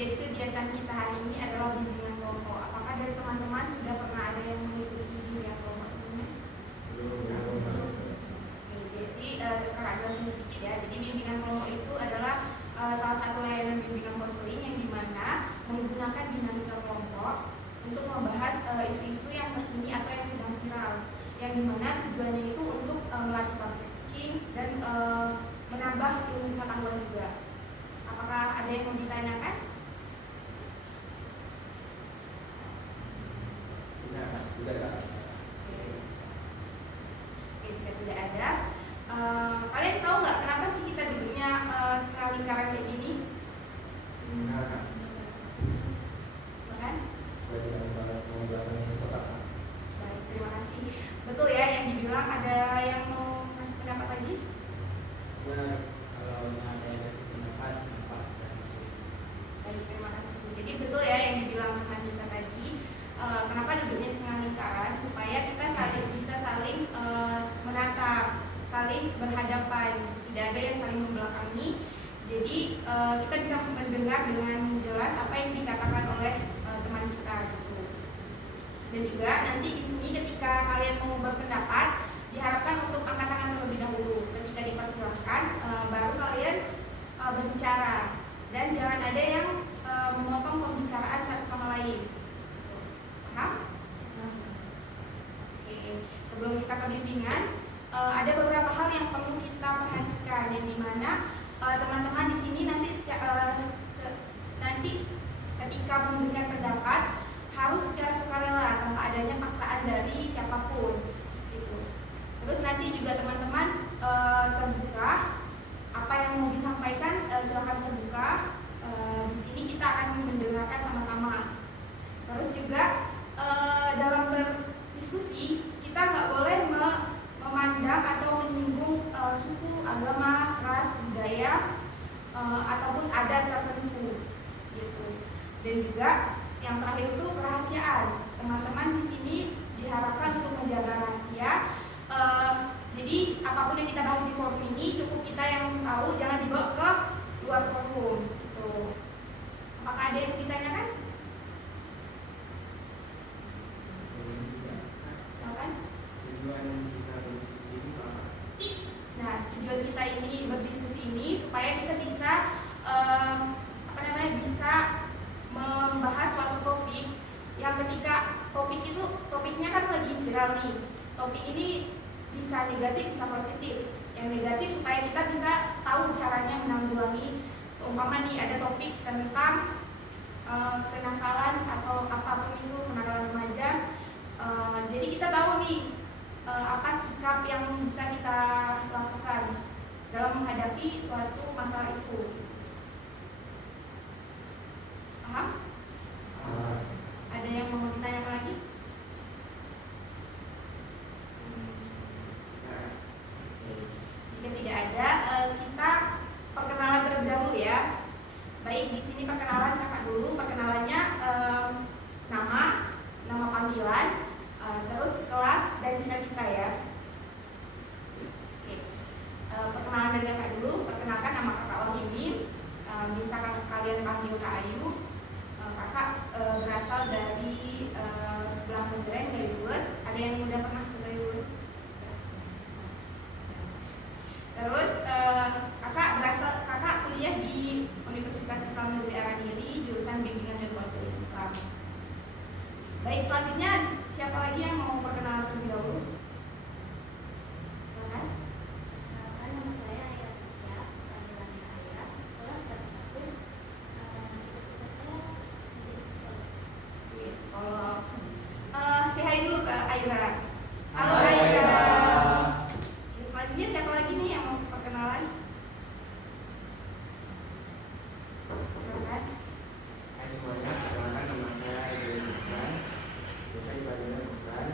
Jadi kegiatan kita hari ini adalah bimbingan kelompok. Apakah dari teman-teman sudah pernah ada yang mengikuti bimbingan kelompok sebelumnya? Jadi kakak jelasin sedikit ya. Jadi bimbingan kelompok itu adalah salah satu layanan bimbingan konseling yang dimana menggunakan dinamika kelompok untuk membahas isu-isu yang terkini atau yang sedang viral, yang dimana tujuannya itu untuk melatih public speaking dan menambah ilmu pengetahuan juga. Apakah ada yang mau ditanyakan? Tidak. Oke, jika tidak ada, kalian tahu nggak kenapa sih kita duduknya setengah lingkaran kayak gini? Kan? Baik, terima kasih. Betul ya yang dibilang. Ada yang mau kasih pendapat lagi? Kalau ada yang kasih pendapat, Baik, terima kasih. Jadi betul ya yang dibilang teman kita tadi. Kenapa duduknya setengah lingkaran? Supaya kita bisa saling menatap, saling berhadapan, tidak ada yang saling membelakangi. Jadi kita bisa mendengar dengan jelas apa yang dikatakan oleh teman kita gitu. Dan juga nanti di sini ketika kalian mau berpendapat diharapkan untuk angkat tangan terlebih dahulu. Ketika dipersilahkan baru kalian berbicara, dan jangan ada yang memotong pembicaraan satu sama lain. Paham? Oke. Sebelum kita ke bimbingan, ada beberapa hal yang perlu kita perhatikan, yang dimana teman-teman di sini nanti ketika memberikan pendapat harus secara sukarela tanpa adanya paksaan dari siapapun. Gitu. Terus nanti juga teman-teman terbuka, apa yang mau disampaikan silakan terbuka. Di sini kita akan mendengarkan sama-sama. Terus juga dalam berdiskusi kita nggak boleh memandang atau menyinggung suku, agama, ras, budaya ataupun adat tertentu, gitu. Dan juga yang terakhir itu kerahasiaan. Teman-teman di sini diharapkan untuk menjaga rahasia. Jadi apapun yang kita bahas di forum ini cukup kita yang tahu, jangan dibawa ke luar forum. Gitu. Apakah ada yang ditanyakan? Nah, tujuan kita ini berdiskusi ini supaya kita bisa bisa membahas suatu topik yang ketika topiknya kan lagi viral nih. Topik ini bisa negatif, bisa positif. Yang negatif supaya kita bisa tahu caranya menanggulangi. Seumpama nih ada topik tentang kenakalan atau apapun itu, kenakalan remaja. Jadi kita tahu nih apa sikap yang bisa kita lakukan dalam menghadapi suatu masalah itu. Paham? Ada yang mau ditanyakan lagi? Jika tidak ada, kita perkenalan terlebih dahulu ya. Baik, di sini perkenalan kakak dulu. Perkenalannya nama panggilan, terus kelas dan cita-cita ya. Oke. Perkenalan dari kakak dulu. Perkenalkan, nama kakak Wahimi. Bisa kalian panggil Kak Ayu. Kakak berasal dari Belakang Gayus. Ada yang udah pernah ke Gayus? Terus kakak kuliah di Universitas Islam Negeri Araniri, jurusan bimbingan dan konseling Islam. Baik, selanjutnya siapa lagi yang mau perkenalan terlebih dahulu? Silakan. Nama saya Aira Rizka, panggilannya Aira, kelas 1. Psikolog. Say hi dulu ke Aira. Halo Hai, Aira. Aira. Selanjutnya siapa lagi nih yang mau perkenalan? Silakan. Hai semuanya, perkenalkan nama saya Edwin Gufran. Biasa dipanggilnya Gufran.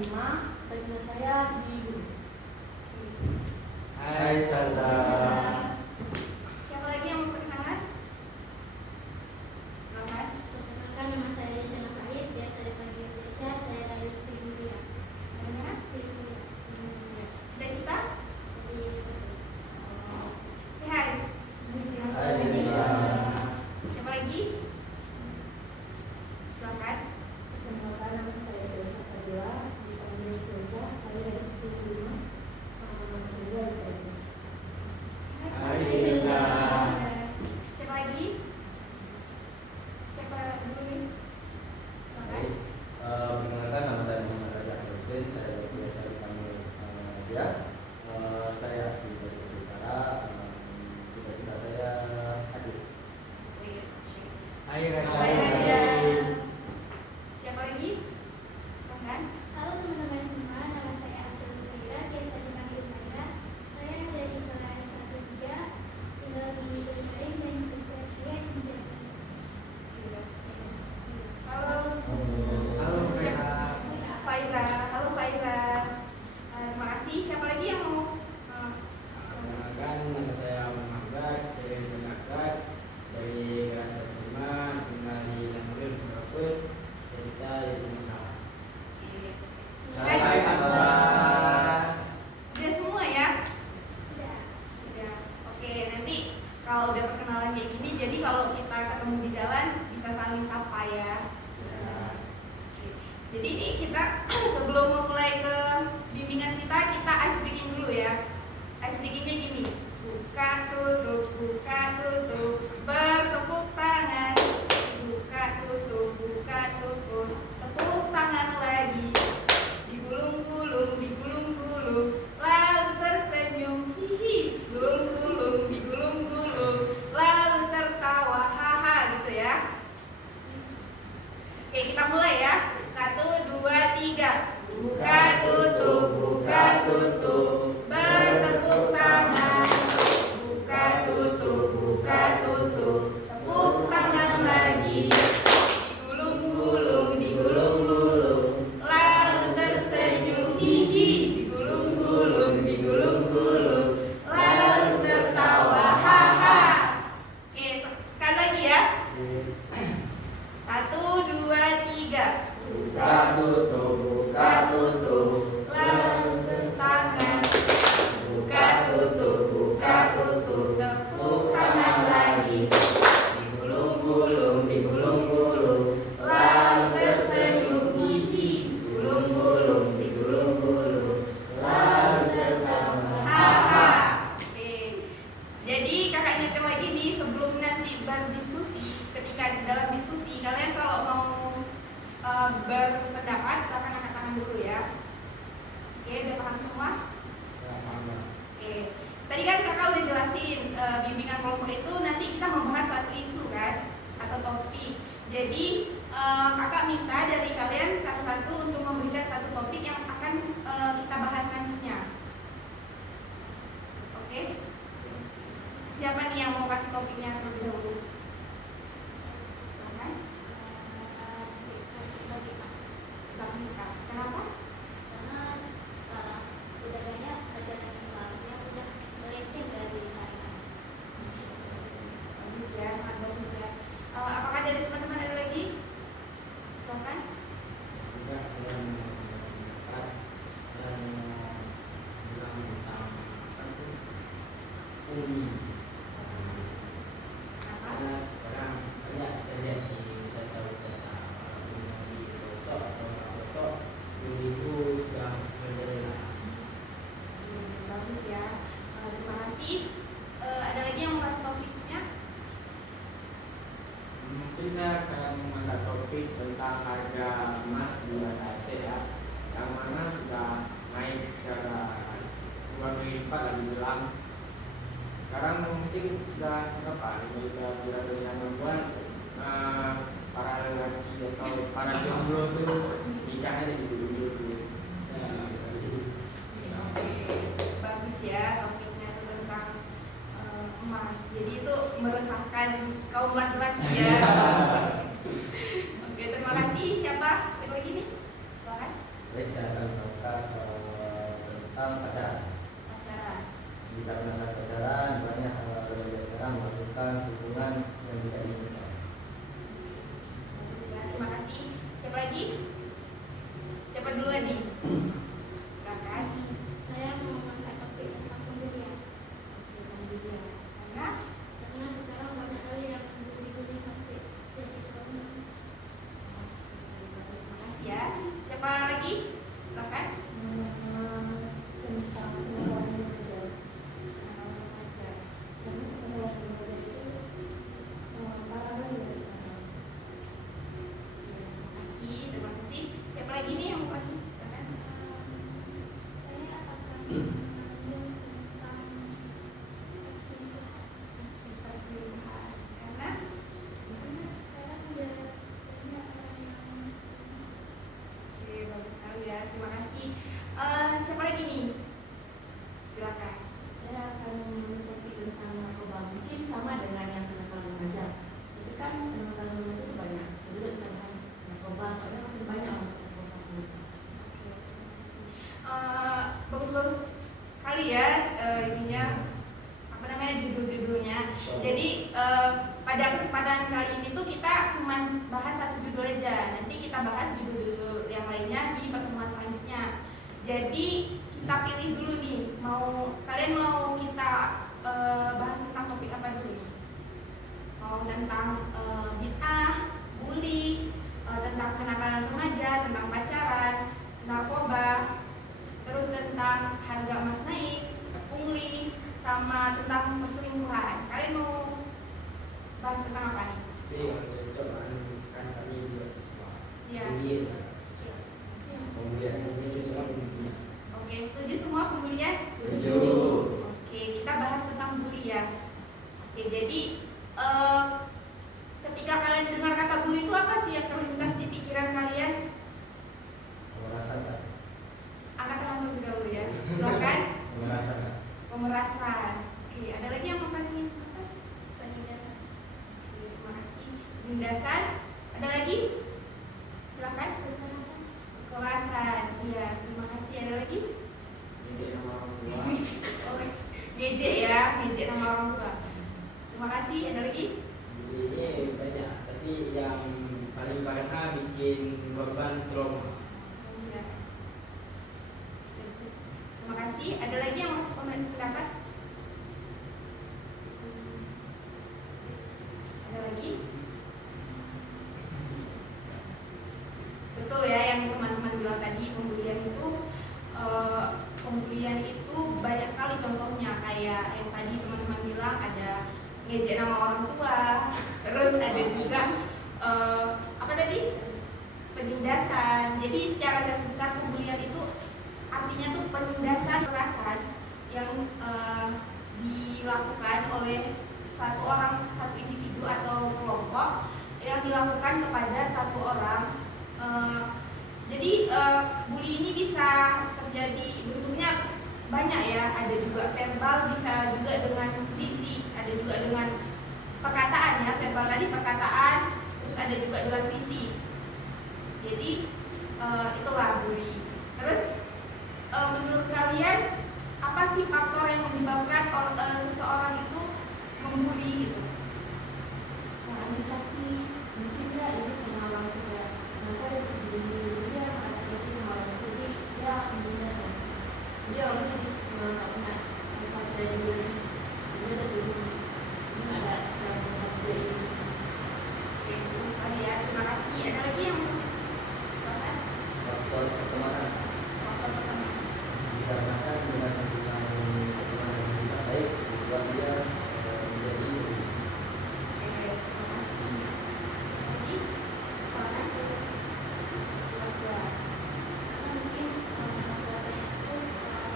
Salima, nama saya Didu. Hai Salsa. Siapa lagi yang mau perkenalan? Silakan. Perkenalkan, nama saya Yasana Faiz, biasa dipanggil Yasha. Saya dari Primulia. Dari mana? Primulia. Ya. Cita-cita? Dari Sehat. Hai Nisa. Siapa lagi? Silakan. Perkenalkan, nama saya Filsa Fadila, dipanggil Filsa. Saya dari 10 kedua IPS. Hai Nisa. Siapa lagi? Siapa dulu nih? Silakan. Perkenalkan, nama saya Muhammad Raja Hussein. Saya biasa dipanggil Raja. Saya asli dari Sulawesi Utara. Cita-cita saya haji. Hai Hai Raja. Siapa lagi? Silakan. Halo teman-teman semua, nama saya Abdul Mufaira, biasa dipanggil Faira. Saya dari kelas 1-3, tinggal di Ibrahim dan cita-cita saya menjadi Halo. Halo Faira. Faira. Halo Faira. Terima kasih. Siapa lagi yang mau? Perkenalkan, nama saya Muhammad. Saya berangkat dari kelas 5 tinggal di Nangurul, Singapura. Saya cita jadi pengusaha. Hai Abah. Udah semua ya? tidak. Udah. Oke, nanti kalau udah perkenalan kayak gini, jadi kalau kita ketemu di jalan bisa saling sapa ya. Oke. Jadi ini kita sebelum memulai ke bimbingan kita ice breaking dulu ya. Ice breakingnya gini, buka tutup, bertepuk tangan, buka tutup, tepuk tangan lagi, digulung-gulung, lalu tersenyum, hihi, digulung-gulung, lalu tertawa, haha, gitu ya. Oke, kita mulai ya. 1, 2, 3. Buka tutup, bertepuk tangan. Buka tutup, tepuk tangan lagi. Digulung-gulung, lalu tersenyum, hihi, digulung-gulung, lalu tertawa, haha. Oke, sekali lagi ya. 1, 2, 3. Buka tutup, lalu bertangan. Buka tutup, tepuk tangan lagi. Digulung-gulung, lalu tersenyum, hihi, digulung-gulung, lalu tersenyum, haha. Oke. Jadi kakak ingatkan lagi nih, sebelum nanti berdiskusi, ketika di dalam diskusi kalian kalau mau berpendapat silakan angkat tangan dulu ya. Oke, udah paham semua? Oke. Tadi kan kakak udah jelasin bimbingan kelompok itu nanti kita membahas suatu isu kan atau topik. Jadi kakak minta dari kalian satu-satu untuk memberikan satu topik yang akan kita bahas nantinya. Oke? Siapa nih yang mau kasih topiknya terlebih dahulu? Silakan. Bang Mika. Kenapa? Karena sekarang udah banyak ajaran Islam yang udah melenceng dari syariat. Bagus ya, sangat bagus ya. Apakah dari teman-teman ada lagi? Silakan. Juga saya mengucapkan dan bilang tentang uni. Kenapa? Karena sekarang banyak terjadi wisata-wisata di pelosok atau pelosok uni itu sudah berjalan. Bagus ya. Terima kasih. Ada lagi yang mau kasih topiknya? Mungkin saya akan mengangkat topik tentang harga emas di Aceh ya, yang mana sudah naik secara 2 kali lipat lagi bilang. Sekarang mungkin sudah berapa? 5 juta dengan perempuan, para lelaki atau para jomblo itu nikahnya di dulu. Oke, bagus ya topiknya tentang emas. Jadi itu meresahkan kaum laki-laki ya. Oke, terima kasih. Siapa lagi nih? Silakan. Baik, saya akan kan fenomena itu banyak. Jadi kita bahas narkoba, soalnya makin banyak orang narkoba. Bagus-bagus kali ya ininya apa namanya judul-judulnya. Jadi pada kesempatan kali ini tuh kita cuman bahas satu judul aja. Nanti kita bahas judul-judul yang lainnya di pertemuan selanjutnya. Jadi kita pilih dulu nih, kalian mau kita bahas tentang topik apa dulu nih? Mau tentang bid'ah, bully, tentang kenakalan remaja, tentang pacaran, narkoba, terus tentang harga emas naik, pungli, sama tentang perselingkuhan. Kalian mau bahas tentang apa nih? Kan kami juga siswa. Ya. Kemudian ini siswa kemudian. Oke, setuju semua pembulian? Setuju. Oke, kita bahas tentang bully ya. Oke, jadi ketika kalian dengar kata bully itu apa sih yang terlintas di pikiran kalian? Merasakan. Angkat tangan terlebih dahulu ya. Silakan. Merasakan. Pemerasan. Oke, ada lagi yang mau kasih apa? Penindasan. Oke, terima kasih. Penindasan. Ada lagi? Silakan. Kekerasan. Iya, terima kasih. Ada lagi? Ini nama orang tua. Oke. Ngejek ya, ngejek nama orang tua. Terima kasih. Ada lagi? Ini banyak, tapi yang paling parah bikin korban trauma. Iya. Terima kasih. Ada lagi yang masih pendapat? Ada lagi? Betul ya yang teman-teman bilang tadi, pembulian itu banyak sekali contohnya, kayak yang tadi teman-teman bilang ada ngejek nama orang tua, terus ada juga apa tadi? Penindasan. Jadi secara garis besar pembulian itu artinya tuh penindasan kekerasan yang dilakukan oleh satu orang, satu individu atau kelompok yang dilakukan kepada satu orang. Jadi bully ini bisa terjadi bentuknya banyak ya, ada juga verbal, bisa juga dengan fisik, ada juga dengan perkataan ya, verbal tadi perkataan, terus ada juga dengan fisik. Jadi itulah bully. Terus menurut kalian apa sih faktor yang menyebabkan seseorang itu membuli gitu? Nah, ini tapi mungkin dia itu pengalaman juga. Maka dari sebelumnya dia merasa itu malah jadi dia menindasan. Dia orangnya nggak pernah bisa terjadi lagi. Dia ada dulu ini ada dalam kasus ini. Oke, terus tadi ya, terima kasih. Ada lagi yang mau bahkan Faktor pertemanan. faktor pertama? Dikarenakan dengan pertemanan yang tidak baik, membuat dia menjadi Oke, terima kasih. Lagi, silakan. Karena mungkin keluarga itu mungkin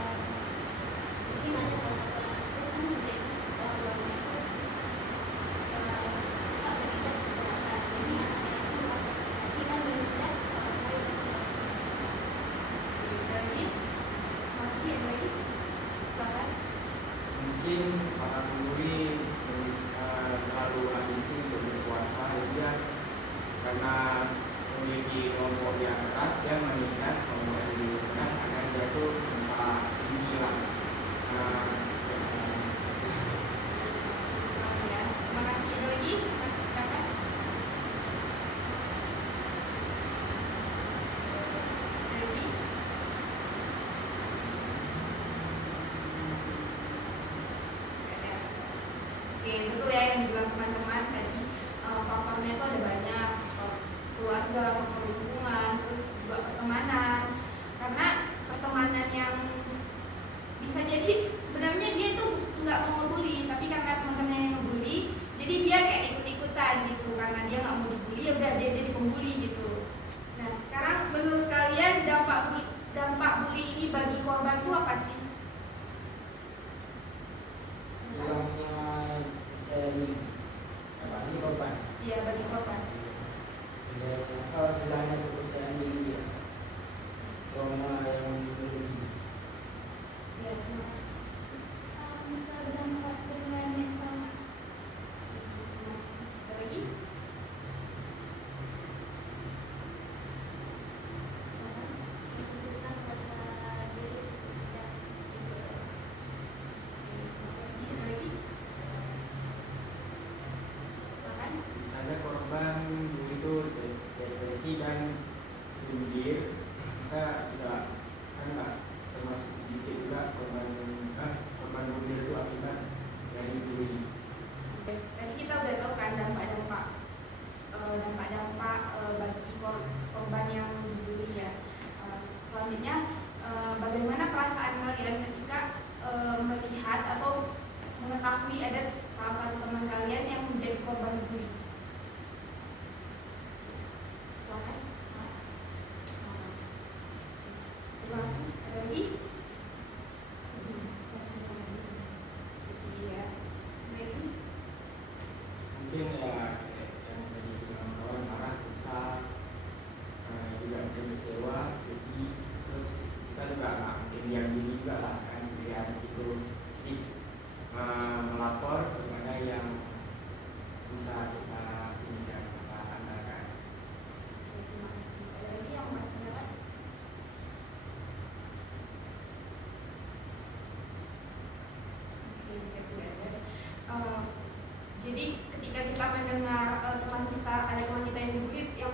ada salah satu anak itu kan mungkin keluarga itu tak berpikir kekerasan. Jadi anaknya itu merasa sakit hati dan menindas orang lain. Ada lagi? Terima kasih. Ada lagi? Silakan. mungkin para pembuli terlalu ambisi untuk berkuasa, dia karena memiliki kelompok yang keras, dia menindas kelompok yang lebih rendah agar dia tuh tempat tinggi lah. Ya, terima kasih. Ada lagi? Masih silakan. Ada lagi? Oke, betul ya yang dibilang teman-teman tadi, faktornya itu ada banyak, faktor keluarga, faktor lingkungan, terus juga pertemanan. Karena pertemanan yang bisa jadi sebenarnya dia itu nggak mau ngebully, tapi karena teman-temannya yang ngebully, jadi dia kayak ikut-ikutan gitu. Karena dia nggak mau dibully, ya udah dia jadi pembuli gitu. Nah, sekarang menurut kalian dampak bully ini bagi korban itu apa sih? Hilangnya percaya diri, ini korban. Iya, bagi korban. Hilangnya kepercayaan diri dia, trauma yang berlebih. Iya, terima kasih. Misal dampak dengan mental. Ada lagi?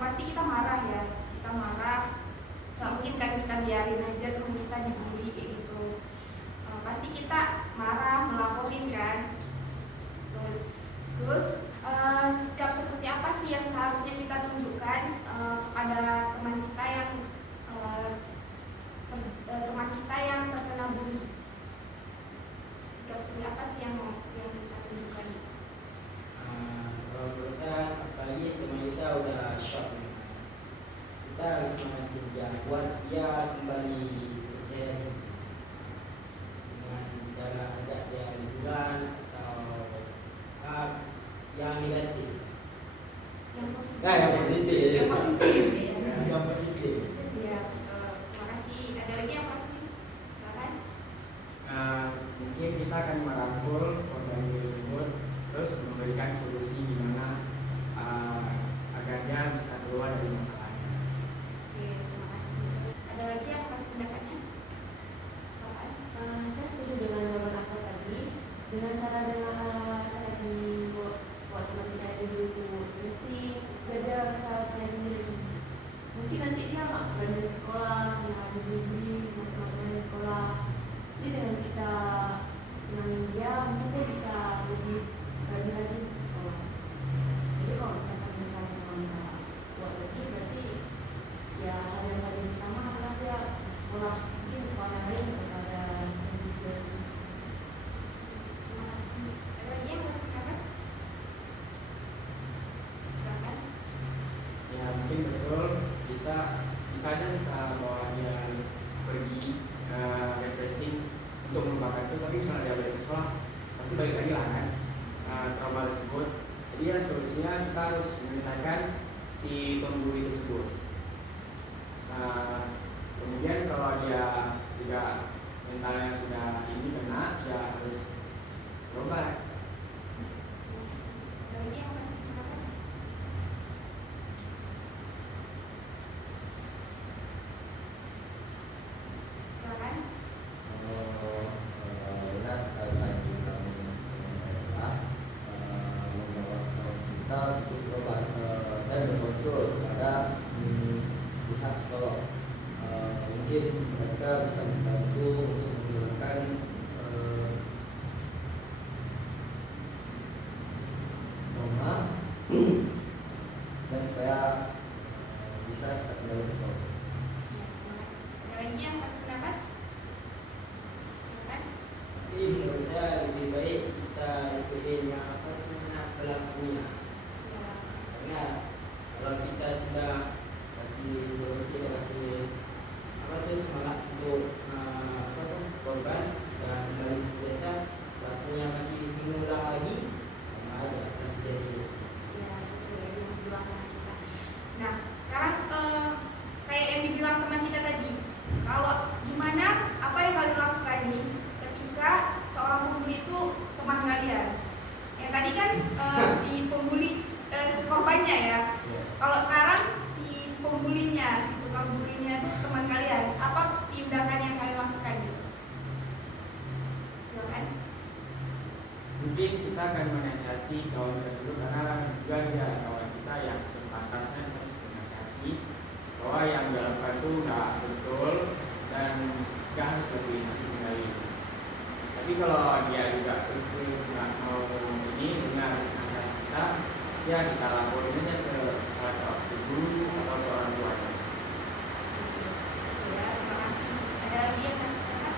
pasti kita marah ya, kita marah. Gak mungkin kan kita biarin aja teman kita dibully kayak gitu. Pasti kita marah, melaporin kan. Terus sikap seperti apa sih yang seharusnya kita tunjukkan kepada teman kita yang terkena bully? Sikap seperti apa sih yang kita tunjukkan? Kalau menurut saya, apalagi teman kita udah shock, kita harus semangatin dia buat dia kembali percaya diri dengan cara ajak dia liburan atau yang negatif. Yang positif. Nah, yang positif. Yang positif. Ya. Yang positif. Ya, terima kasih. Ada lagi yang positif? Silakan. Mungkin kita akan merangkul korban tersebut, terus memberikan solusi gimana agar dia bisa keluar dari masalahnya. Oke, terima kasih. Ada lagi yang kasih pendapatnya? Silakan. Saya setuju dengan jawaban aku tadi. Dengan cara buat teman kita dulu itu bersih, belajar rasa percaya diri. Mungkin nanti dia nggak berani ke sekolah, nggak ada dibully, teman-teman di sekolah. Jadi dengan kita tenangin dia, mungkin dia bisa lebih berani lagi ke sekolah. Jadi kalau misalkan kita nggak buat lagi, berarti ya hal yang paling pertama adalah dia sekolah, mungkin sekolah yang lain daripada pendidikan. Terima kasih. Ada lagi yang kasih pendapat? Silakan. Ya mungkin betul, kita misalnya kita bawa dia pergi refreshing untuk melupakan itu, tapi misalnya dia balik ke sekolah pasti balik lagi lah kan trauma tersebut. Jadi ya solusinya kita harus menyelesaikan si pembuli tersebut. Kemudian kalau dia tidak mentalnya sudah ini kena, ya harus berobat. Terima kasih. Ada lagi yang kasih pendapat? Silakan. Benar kaitan dengan saya membawa kita untuk berobat dan berkonsul pada pihak psikolog. Mungkin mereka bisa membantu untuk menghilangkan trauma dan supaya bisa kita kembali ke sekolah. Ya, terima kasih. Ada lagi yang kasih pendapat? Silakan. Jadi menurut saya lebih baik kita ikutin yang pelakunya. Ya. Karena kalau kita sudah kasih solusi, kasih semangat untuk korban dan kembali biasa, pelakunya masih mengulang lagi, sama aja kan jadi. Ya, betul ya, yang dibilang teman kita. Nah, sekarang kayak yang dibilang teman kita tadi, kalau gimana apa yang kalian lakukan nih ketika seorang pembuli itu teman kalian? Yang tadi kan si pembuli korbannya ya. Kalau sekarang si pembulinya, si tukang bulinya itu teman kalian, apa tindakan yang kalian lakukan gitu? Silakan. Mungkin kita akan menasihati kawan tersebut karena juga dia kawan kita yang sepantasnya harus menasihati bahwa yang dilakukan itu nggak betul dan nggak harus seperti itu kembali. Tapi kalau dia juga betul nggak mau ini dengar nasihat kita, ya kita laporin aja ke salah satu guru atau ke orang tuanya. Ya, terima kasih. Ada lagi yang kasih pendapat?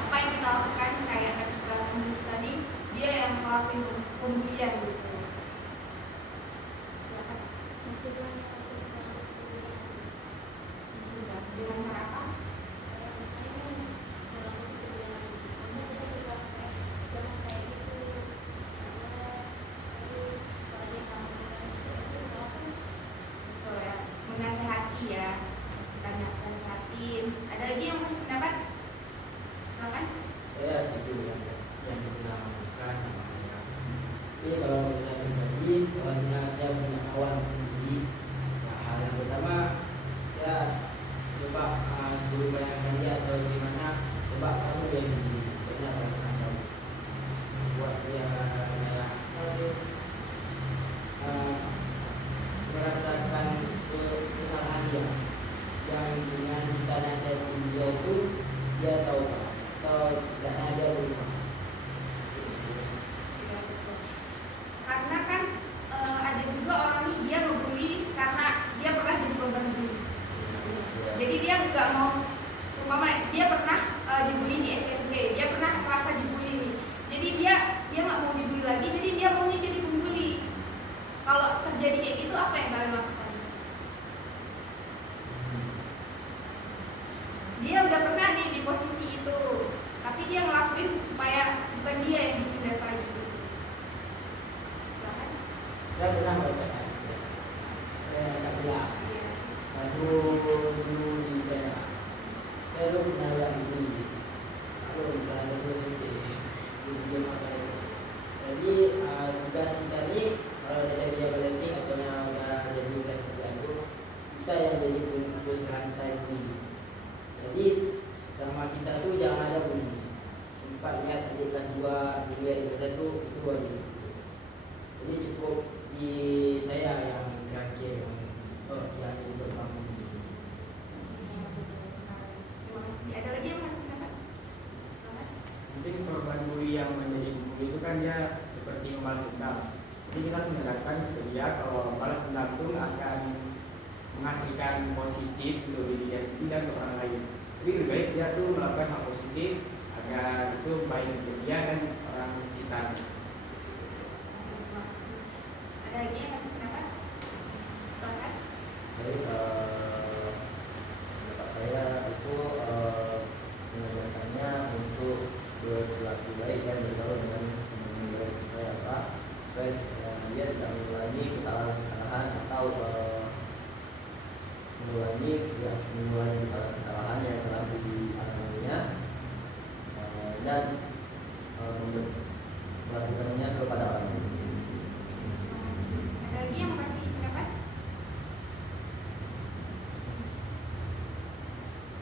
Apa yang kita lakukan kayak ketika pembuli tadi dia yang melakukan pembulian gitu. Silakan. Mencegah terjadi pembulian. Mencegah dengan cara apa? Betul ya, menasehati ya, bukan nasehatin. Ada lagi yang kasih pendapat? Silakan. Saya setuju dengan yang dibilang Bukan namanya. Ini kalau bagi saya yang kira-kira yang berbangun. Terima kasih. Ada lagi yang masih pendapat? Silakan. Mungkin korban bully yang menjadi bully itu kan dia seperti membalas dendam. Jadi kita harus menyadarkan ke dia kalau balas dendam itu akan menghasilkan positif untuk diri dia sendiri dan untuk orang lain. Jadi lebih baik dia tuh melakukan hal positif agar itu baik untuk dia dan orang sekitar. Terima kasih. Ada lagi yang masih pendapat? Silakan. Jadi pendapat saya itu mengajarkannya untuk berlaku baik dan bergaul dengan teman baik supaya apa? Supaya dia tidak mengulangi kesalahan-kesalahan atau mengulangi kesalahan-kesalahan yang telah dialaminya dan melakukannya kepada orang lain. Terima kasih. Ada lagi yang masih pendapat?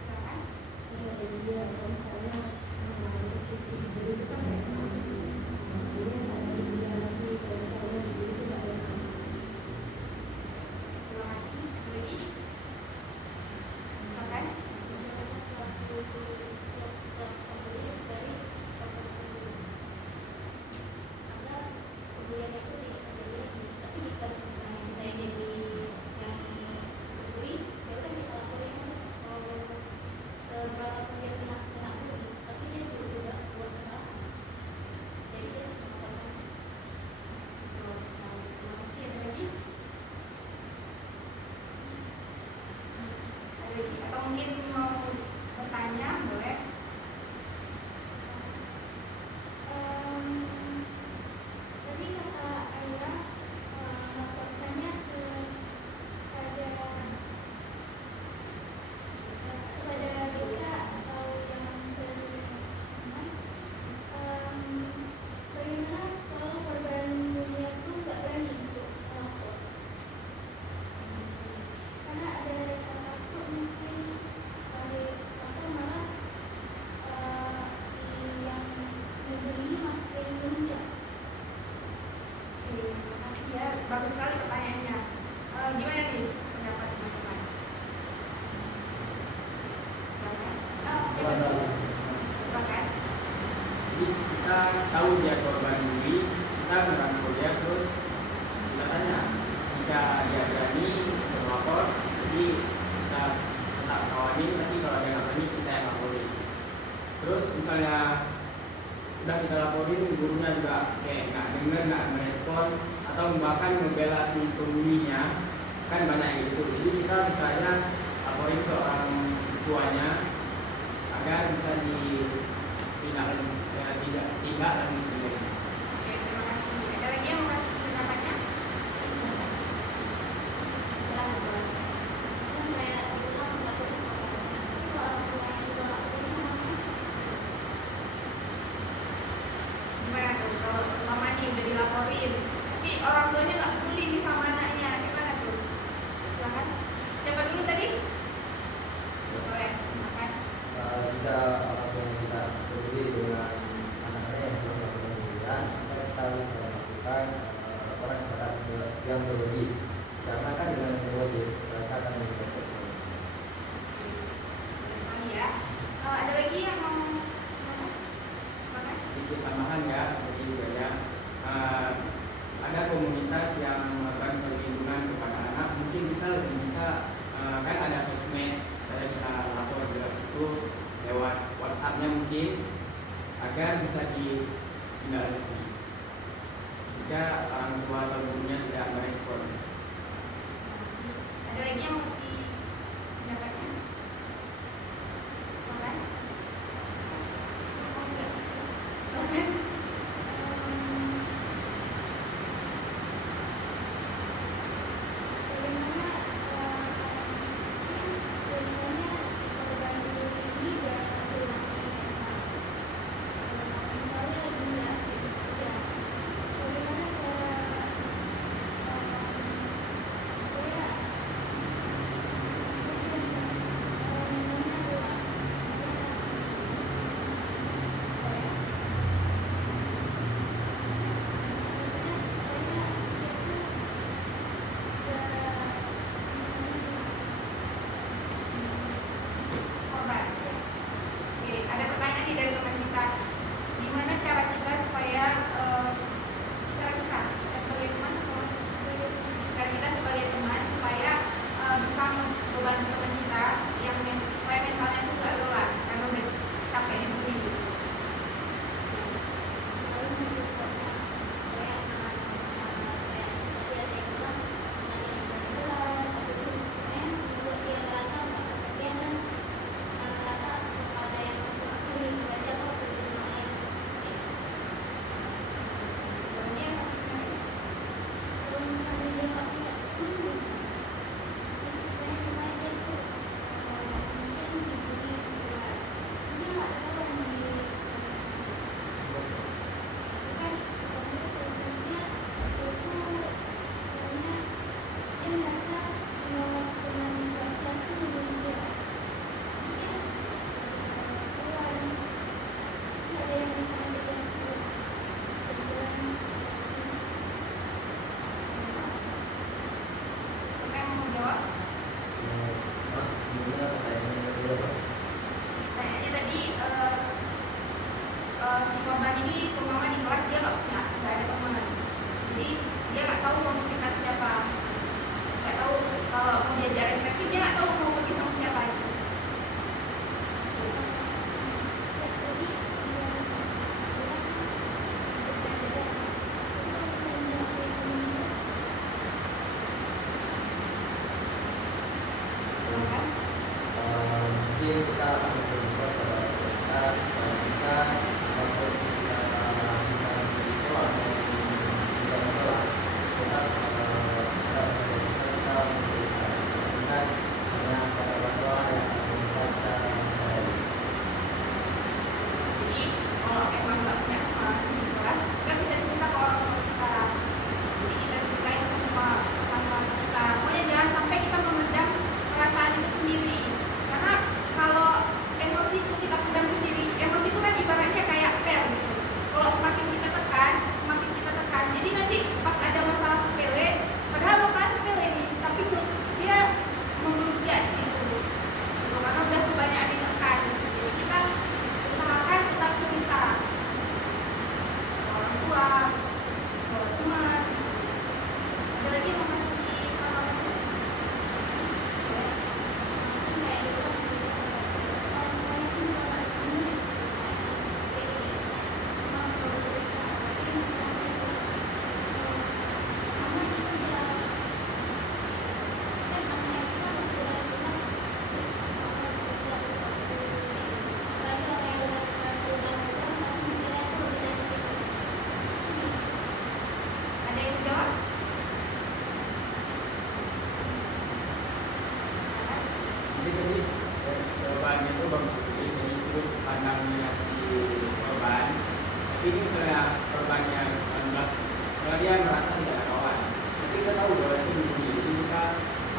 Silakan. Saya ada dia kalau misalnya posisi dibeli itu kan kayak jadi saya dia lagi kalau saya dibeli itu nggak ada. Terima kasih. Ada lagi? Silakan. Terima kasih. Ada lagi? Ada lagi? Atau mungkin mau bertanya, boleh? Tadi kata Aira melaporkannya kepada BK atau yang berhubungan. Bagaimana kalau korban bully itu nggak berani untuk melapor? Karena ada rasa takut mungkin sekali atau malah si yang ngebully ini makin memuncak. Oke, terima kasih ya. Bagus sekali pertanyaannya. Gimana nih pendapat teman-teman? Silakan. Siapa dulu? Silakan. Jadi kita tahu dia korban bully, kita merangkul dia terus kita tanya jika dia berani melapor, jadi kita tetap kawanin, tapi kalau dia nggak berani kita yang laporin. Terus misalnya udah kita laporin, gurunya juga kayak nggak denger, nggak merespon, atau bahkan membela si pembulinya, kan banyak yang gitu. Jadi kita misalnya laporin ke orang tuanya agar bisa tidak lanjut. Oke, terima kasih. Ada lagi yang mau kasih pendapatnya? Silakan. Kan kayak bilang nggak terus laporannya. Tapi kalau orang tua yang juga laporin namanya Gimana tuh kalau mama nih udah dilaporin, tapi orang tuanya nggak peduli nih sama anaknya, gimana tuh? Silakan. Siapa dulu tadi? Boleh, silakan. Jika orang tua kita peduli dengan anak-anak yang belum melakukan pembelajaran, maka kita harus melakukan laporan kepada yang berwajib. Karena kan dengan yang berwajib mereka akan menjelaskan semua. Terus sekali ya. Ada lagi yang mau? Silakan. Sedikit tambahan ya bagi saya, ada komunitas yang melakukan perlindungan kepada anak. Mungkin kita lebih bisa kan ada sosmed, saya kita lapor di situ lewat WhatsApp-nya mungkin agar bisa ditindaklanjuti jika orang tua atau gurunya tidak merespon. Ada lagi yang masih pendapatnya? Silakan. Oh, enggak. Silakan. bagaimana mungkin ceritanya si korban bully ini dan laki-laki misalnya lagi nggak aktif saja. Bagaimana cara saya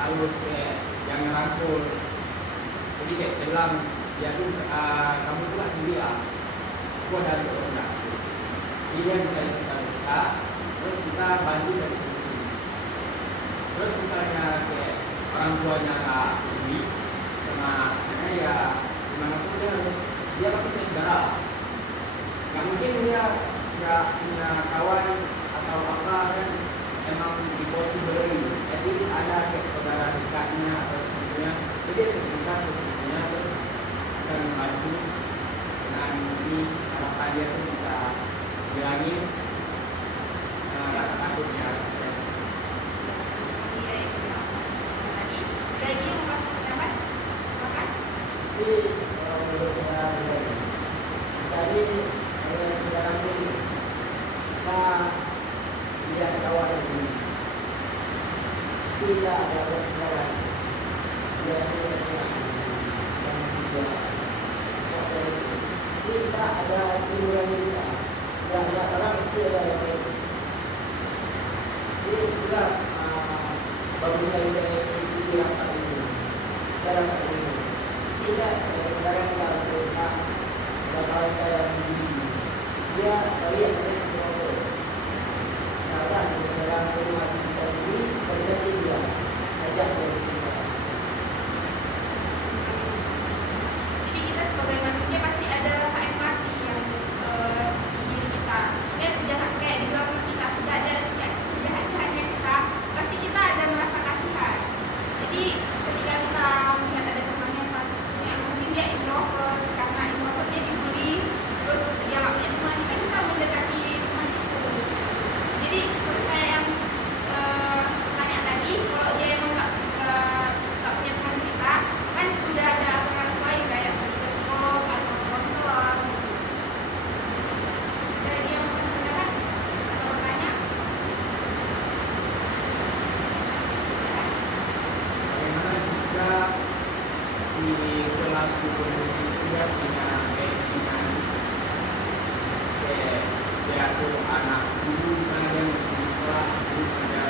harus kayak yang ngerangkul. Jadi kayak dia bilang, ya tuh kamu tuh lah sendiri lah, aku ada untuk enggak. Jadi dia bisa cerita kita, terus kita bantu dari solusi. Terus misalnya kayak orang tuanya nggak peduli sama anaknya, ya gimana pun dia pasti punya saudara. Nggak mungkin dia nggak punya kawan atau apa kan, emang impossible gitu. At least ada kayak saudara dekatnya atau semuanya, jadi dia bisa cerita terus semuanya, terus bisa membantu dengan ini harapan dia tuh bisa hilangin rasa takutnya. Iya, itu ya. Tadi ada lagi yang mau kasih pendapat? Silakan. Tapi kalau menurut saya tadi sekarang ini saya lihat kawan ini tidak ada kesalahan, dia punya kesalahan dan juga kita ada hiburan kita, tidak orang itu ada yang baik. Jadi juga bagusnya kita ikuti apa ini dalam hal ini. Kita sekarang kita berdoa dalam kayak dia kalian ada kontrol. Karena dalam rumah kita ini terjadi dia ajak berbicara. Jadi kita sebagai manusia pasti ada rasa empati yang di diri kita. Saya sudah kayak di belakang kita sudah ada hanya kita, pasti kita ada merasa kasihan. Jadi ketika kita melihat ada teman yang satu yang mungkin dia introvert, karena introvertnya dibully, terus dia nggak punya teman, kita bisa mendekati teman itu. Jadi terus kayak yang tanya tadi, kalau dia emang nggak punya teman cerita, kan udah ada alternatif lain kayak ke psikolog atau konselor. Ada dia mau kasih pendapat atau bertanya? Bagaimana jika si pelaku pembunuh itu dia punya keinginan kayak dia tuh anak dulu misalnya dia mau di sekolah dulu ada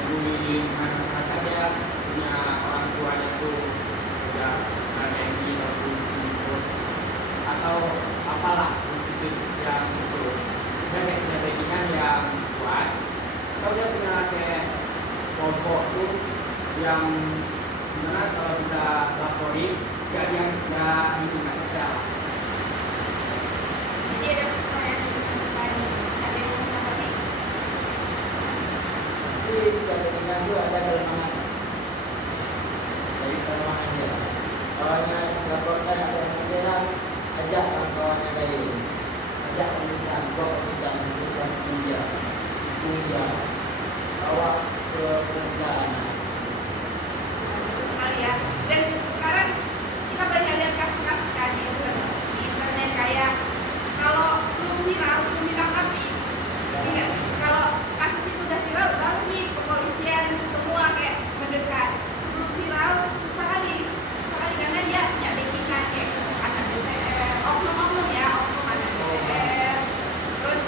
peduli masyarakat, dia punya orang tuanya tuh udah TNI atau polisi gitu, atau apalah institut yang itu dia kayak punya keinginan yang kuat, atau dia punya kayak kelompok tuh yang dimana kalau kita laporin dia ini nggak percaya. Jadi ada pertanyaan yang tadi, ada yang mau menanggapi? Pasti setiap ketinggalan itu ada kelemahan. Jadi kelemahan dia. Kawannya laporkan ada yang bilang, ajak kawan-kawannya dari ajak pemerintahan, bawa pemerintahan India, bawa ke pemerintahan. Sekali ya. Dan sekarang kita banyak lihat kasus-kasus kan di internet kayak kalau belum viral belum ditangkapi. Ingat kalau kasus itu udah viral baru nih kepolisian semua kayak mendekat. Sebelum viral susah kali karena dia punya backingan kayak anak DPR, oknum ya, oknum anak DPR. Terus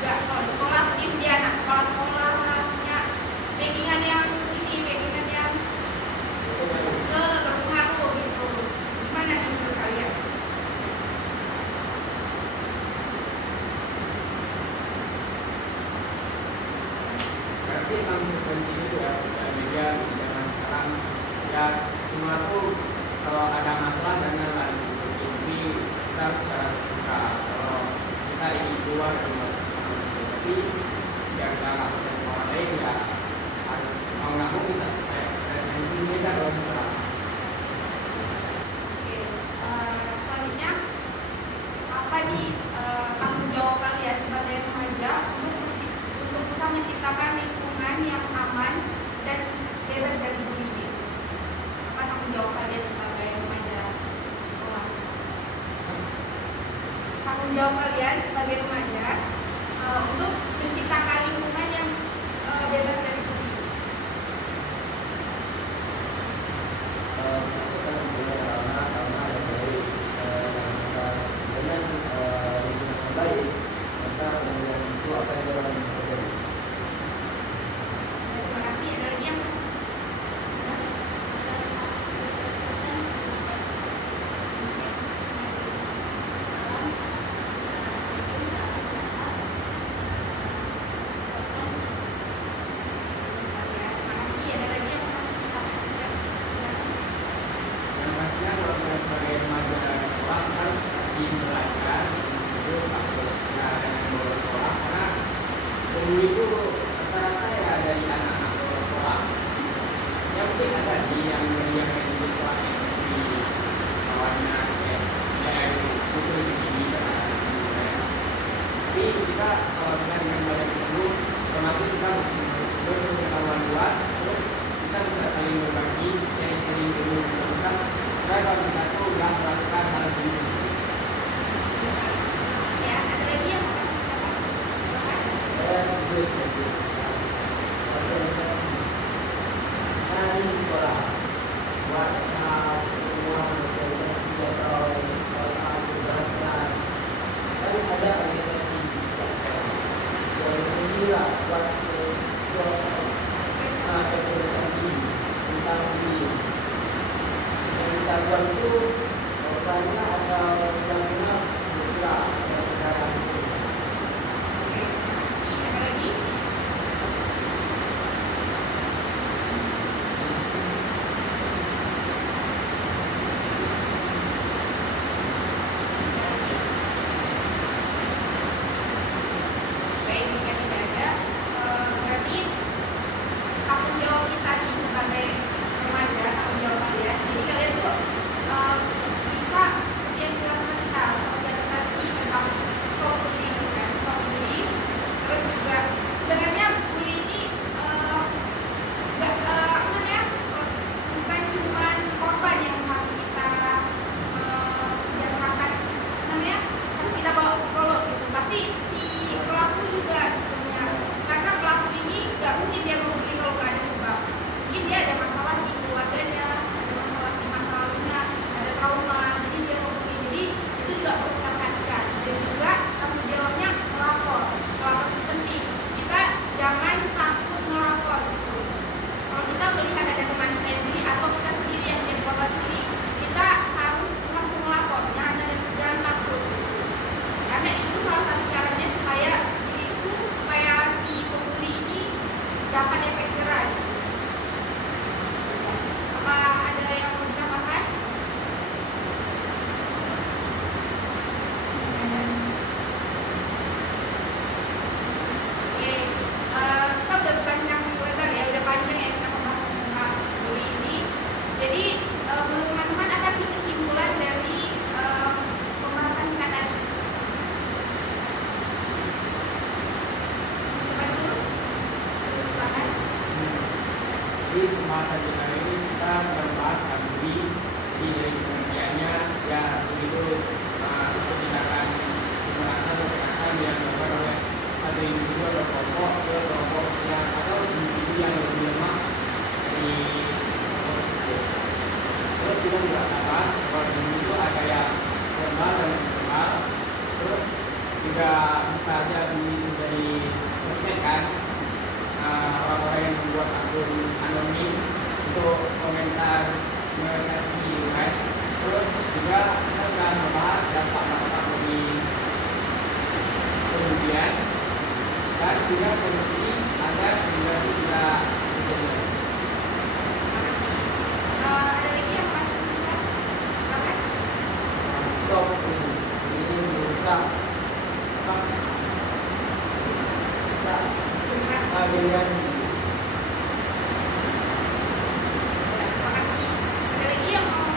juga kalau di sekolah mungkin dia anak kepala sekolah punya backingan yang berpengaruh gitu. Gimana nih menurut kalian? Berarti emang seperti itu ya sosial media di zaman sekarang ya, semua tuh kalau ada masalah jangan lari tapi kita harus secara terbuka. Kalau kita ingin keluar dari masalah itu, tapi biar kita nggak ketemu orang lain ya harus mau nggak mau kita selesai. Resolusi kita kalau bisa. Oke, selanjutnya apa nih tanggung jawab kalian sebagai remaja untuk bisa menciptakan lingkungan yang aman dan bebas dari bullying? Apa tanggung jawab kalian sebagai remaja sekolah? Tanggung jawab kalian sebagai remaja untuk menciptakan lingkungan yang bebas dari bullying. Terima kasih. Ada lagi yang guru itu rata-rata ya dari anak-anak sekolah. Ya mungkin ada yang di sekolah yang di bawahnya kayak itu lebih tinggi karena tapi kita kalau kita dengan banyak guru otomatis kita berpengetahuan luas, terus kita bisa saling berbagi, sharing-sharing ilmu kita supaya kalau kita tuh nggak melakukan hal sendiri. Ya, ada lagi yang mau kasih pendapat? Saya setuju seperti itu. Sosialisasi. Karena di sekolah buat semua sosialisasi atau di sekolah kelas kan ada organisasi di setiap sekolah. Organisasi lah buat sosialisasi tentang diri. Yang kita buat itu banyak atau banyak juga sekarang itu. Oke, makasih. Ada lagi? Baik, jika tidak ada, berarti tanggung jawab kita nih sebagai remaja, tanggung jawab kalian. Jadi kalian tuh bisa seperti yang dilakukan kita, sosialisasi tentang stop bullying, kan? Stop bullying. Terus juga sebenarnya bullying ini nggak apa namanya, bukan cuma korban yang harus kita sejahterakan, namanya harus kita bawa ke psikolog gitu, tapi si pelaku juga sebenarnya, karena pelaku ini nggak mungkin dia membuli kalau nggak ada sebab. Mungkin dia ada masalah di keluarganya, ada masalah di masa lalunya, ada trauma, jadi dia membuli. Jadi itu juga perlu kita perhatikan. Dan juga tanggung jawabnya melapor. Melapor itu penting. Kita jangan takut melapor gitu. Kalau kita melihat ada teman kita yang bully atau kita sendiri yang menjadi korban bully, kita harus langsung melapor. Jangan takut gitu. Karena itu salah satu caranya supaya si pembuli ini dapat efek jerah. Apa ada yang mau ditambahkan? Oke, kita udah panjang lebar ya, udah panjang ya kita membahas tentang bully ini. Jadi menurut teman-teman apa sih kesimpulan dari pembahasan kita tadi? Coba dulu, silakan. Di pembahasan kita ini kita sudah membahas tentang bully. Jadi dari pengertiannya ya begitu satu tindakan kekerasan atau kekerasan yang dilakukan oleh satu individu atau kelompok yang atau individu yang lebih lemah dari kelompok tersebut. Terus kita juga bahas bahwa bully itu ada yang verbal dan non verbal. Terus juga bisa aja bully itu dari sosmed kan. Orang-orang yang membuat akun anonim untuk komentar mencaci kan. Terus juga kita sudah membahas dampak-dampak dari kemudian dan juga solusi agar kemudian itu tidak terjadi. Makasih. Ada lagi yang pas silakan. Stop ini rusak agregasi. Terima kasih. Ada lagi yang mau?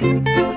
Thank you.